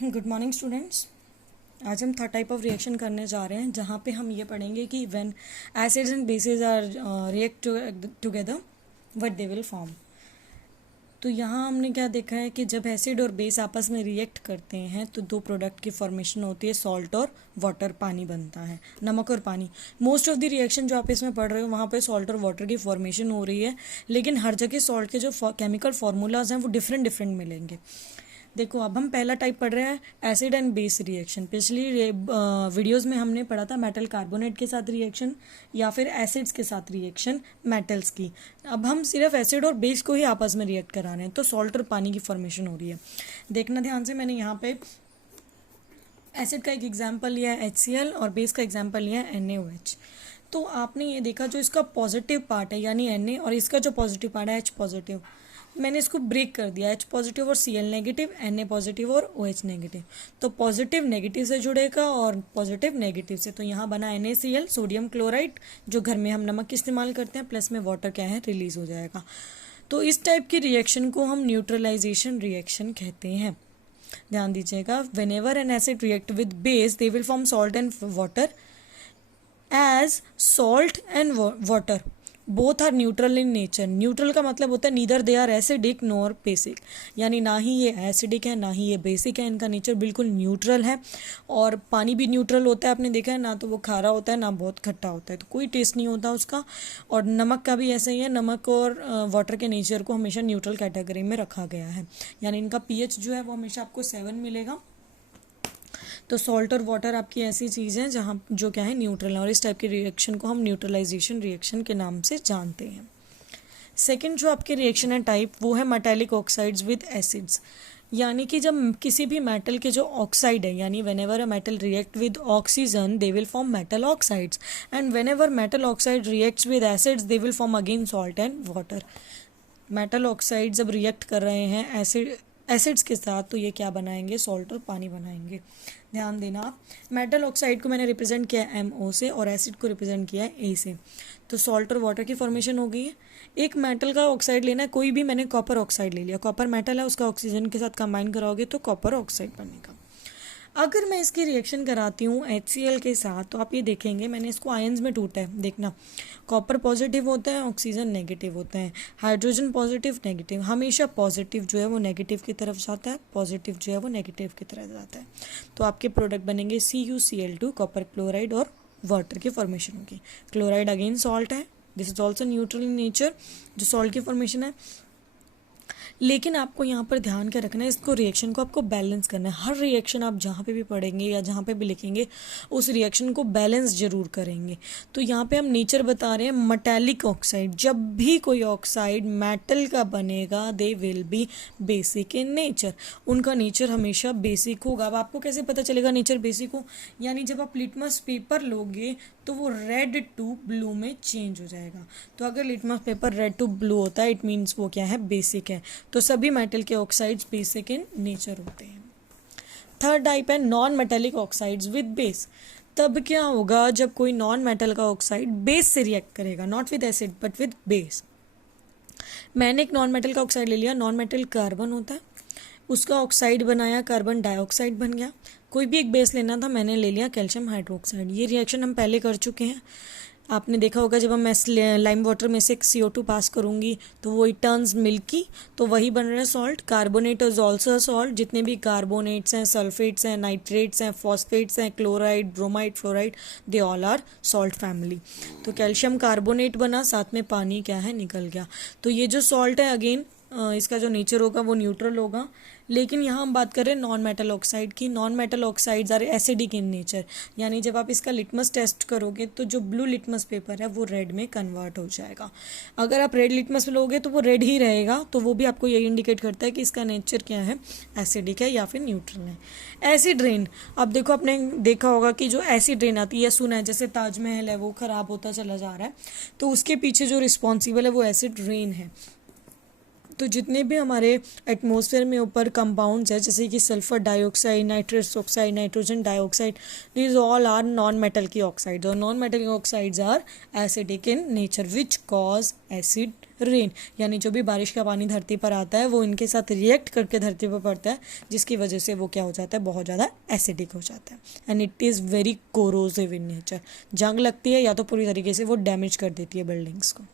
Good morning students. आज हम third type of reaction करने जा रहे हैं जहाँ पे हम ये पढ़ेंगे कि when acids and bases are react together what they will form. तो यहाँ हमने क्या देखा है कि जब एसिड और बेस आपस में रिएक्ट करते हैं तो दो प्रोडक्ट की फॉर्मेशन होती है, सॉल्ट और वाटर, पानी बनता है, नमक और पानी। मोस्ट ऑफ द रिएक्शन जो आप इसमें पढ़ रहे हो वहाँ पे सॉल्ट और वाटर की फॉर्मेशन हो रही है, लेकिन हर जगह सॉल्ट के जो केमिकल फार्मूलाज हैं वो डिफरेंट डिफरेंट मिलेंगे। देखो अब हम पहला टाइप पढ़ रहे हैं एसिड एंड बेस रिएक्शन। पिछली वीडियोस में हमने पढ़ा था मेटल कार्बोनेट के साथ रिएक्शन या फिर एसिड्स के साथ रिएक्शन मेटल्स की। अब हम सिर्फ एसिड और बेस को ही आपस में रिएक्ट करा रहे हैं, तो सॉल्ट और पानी की फॉर्मेशन हो रही है। देखना ध्यान से, मैंने यहाँ पे एसिड का एक एग्जाम्पल लिया है HCl और बेस का एग्जाम्पल लिया है NaOH। तो आपने ये देखा जो इसका पॉजिटिव पार्ट है यानी Na और इसका जो पॉजिटिव पार्ट है H पॉजिटिव, मैंने इसको ब्रेक कर दिया, H पॉजिटिव और Cl नेगेटिव, Na पॉजिटिव और OH नेगेटिव। तो पॉजिटिव नेगेटिव से जुड़ेगा और पॉजिटिव नेगेटिव से, तो यहाँ बना NaCl सोडियम क्लोराइड जो घर में हम नमक की इस्तेमाल करते हैं, प्लस में वाटर क्या है रिलीज हो जाएगा। तो इस टाइप की रिएक्शन को हम न्यूट्रलाइजेशन रिएक्शन कहते हैं। ध्यान दीजिएगा, whenever an acid react with base they will form salt and water as salt and water both are neutral in nature। Neutral का मतलब होता है neither they are acidic nor basic, यानी ना ही ये एसिडिक है ना ही ये बेसिक है, इनका नेचर बिल्कुल न्यूट्रल है। और पानी भी न्यूट्रल होता है, आपने देखा है ना, तो वो खारा होता है ना बहुत खट्टा होता है, तो कोई टेस्ट नहीं होता उसका। और नमक का भी ऐसा ही है, नमक और वाटर के नेचर को हमेशा न्यूट्रल कैटेगरी में रखा गया है, यानी इनका pH जो है वो हमेशा आपको 7 मिलेगा। तो सॉल्ट और वाटर आपकी ऐसी चीज़ है जहाँ जो क्या है न्यूट्रल है, और इस टाइप की रिएक्शन को हम न्यूट्रलाइजेशन रिएक्शन के नाम से जानते हैं। सेकंड जो आपके रिएक्शन है टाइप, वो है मेटालिक ऑक्साइड्स विद एसिड्स। यानी कि जब किसी भी मेटल के जो ऑक्साइड है, यानी when ever a metal react with oxygen they will form metal oxides, and when ever metal oxide reacts with acids they will form again salt and water. Metal oxide जब react कर रहे हैं acids के साथ तो ये क्या बनाएंगे, सॉल्ट और पानी बनाएंगे। ध्यान देना आप, मेटल ऑक्साइड को मैंने रिप्रेजेंट किया है MO से और एसिड को रिप्रेजेंट किया है A से। तो सॉल्ट और वाटर की फॉर्मेशन हो गई है। एक मेटल का ऑक्साइड लेना है, कोई भी, मैंने कॉपर ऑक्साइड ले लिया, कॉपर मेटल है, उसका ऑक्सीजन के साथ कंबाइन कराओगे तो कॉपर ऑक्साइड बनेगा। अगर मैं इसकी रिएक्शन कराती हूँ HCl के साथ तो आप ये देखेंगे मैंने इसको आयंस में टूटा है। देखना, कॉपर पॉजिटिव होता है, ऑक्सीजन नेगेटिव होता है, हाइड्रोजन पॉजिटिव नेगेटिव, हमेशा पॉजिटिव जो है वो नेगेटिव की तरफ जाता है, पॉजिटिव जो है वो नेगेटिव की तरफ जाता है। तो आपके प्रोडक्ट बनेंगे CuCl2, कॉपर क्लोराइड और वाटर की फॉर्मेशन होगी। क्लोराइड अगेन सॉल्ट है, this is also neutral in nature, जो सॉल्ट की फॉर्मेशन है। लेकिन आपको यहाँ पर ध्यान क्या रखना है, इसको रिएक्शन को आपको बैलेंस करना है। हर रिएक्शन आप जहाँ पे भी पढ़ेंगे या जहाँ पे भी लिखेंगे उस रिएक्शन को बैलेंस जरूर करेंगे। तो यहाँ पे हम नेचर बता रहे हैं मेटालिक ऑक्साइड। जब भी कोई ऑक्साइड मेटल का बनेगा they will be basic in nature, उनका नेचर हमेशा बेसिक होगा। अब आपको कैसे पता चलेगा नेचर बेसिक हो, यानी जब आप लिटमस पेपर लोगे तो वो रेड टू ब्लू में चेंज हो जाएगा। तो अगर litmus paper red to blue होता है इट मीन्स वो क्या है, बेसिक है। तो सभी मेटल के ऑक्साइड्स बेसिक इन नेचर होते हैं। थर्ड टाइप है non metallic oxides with base. तब क्या होगा जब कोई नॉन मेटल का ऑक्साइड बेस से रिएक्ट करेगा, not with acid but with base. मैंने एक नॉन मेटल का ऑक्साइड ले लिया, नॉन मेटल कार्बन होता है, उसका ऑक्साइड बनाया, कार्बन डाइऑक्साइड बन गया। कोई भी एक बेस लेना था, मैंने ले लिया कैल्शियम हाइड्रोक्साइड। ये रिएक्शन हम पहले कर चुके हैं, आपने देखा होगा जब हम लाइम वाटर में से CO2 पास करूँगी तो वो इट टर्न्स मिल्की, तो वही बन रहा है salt. Carbonate is also salt, जितने भी कार्बोनेट्स हैं, सल्फेट्स हैं, नाइट्रेट्स हैं, फॉस्फेट्स हैं, chloride, bromide, fluoride, they all are salt family. तो कैल्शियम कार्बोनेट बना, साथ में पानी क्या है निकल गया। तो ये जो सॉल्ट है अगेन इसका जो नेचर होगा वो न्यूट्रल होगा। लेकिन यहाँ हम बात कर रहे हैं नॉन मेटल ऑक्साइड की। Non metal oxides are acidic in nature, यानी जब आप इसका लिटमस टेस्ट करोगे तो जो ब्लू लिटमस पेपर है वो रेड में कन्वर्ट हो जाएगा। अगर आप रेड लिटमस लोगे तो वो रेड ही रहेगा, तो वो भी आपको यही इंडिकेट करता है कि इसका नेचर क्या है, एसिडिक है या फिर न्यूट्रल है। एसिड रेन, अब देखो आपने देखा होगा कि जो एसिड रेन आती है, सुना है जैसे ताजमहल है वो ख़राब होता चला जा रहा है, तो उसके पीछे जो रिस्पॉन्सिबल है वो एसिड रेन है। तो जितने भी हमारे एटमॉस्फेयर में ऊपर कंपाउंड्स है जैसे कि sulphur dioxide, nitrous oxide, nitrogen dioxide, these all are non metal की ऑक्साइड्स, और नॉन मेटल की oxides are acidic in nature which cause acid rain, यानी जो भी बारिश का पानी धरती पर आता है वो इनके साथ रिएक्ट करके धरती पर पड़ता है, जिसकी वजह से वो क्या हो जाता है, बहुत ज़्यादा एसिडिक हो जाता है। And it is very corrosive in nature. जंग लगती है या तो पूरी तरीके से वो डैमेज कर देती है बिल्डिंग्स को।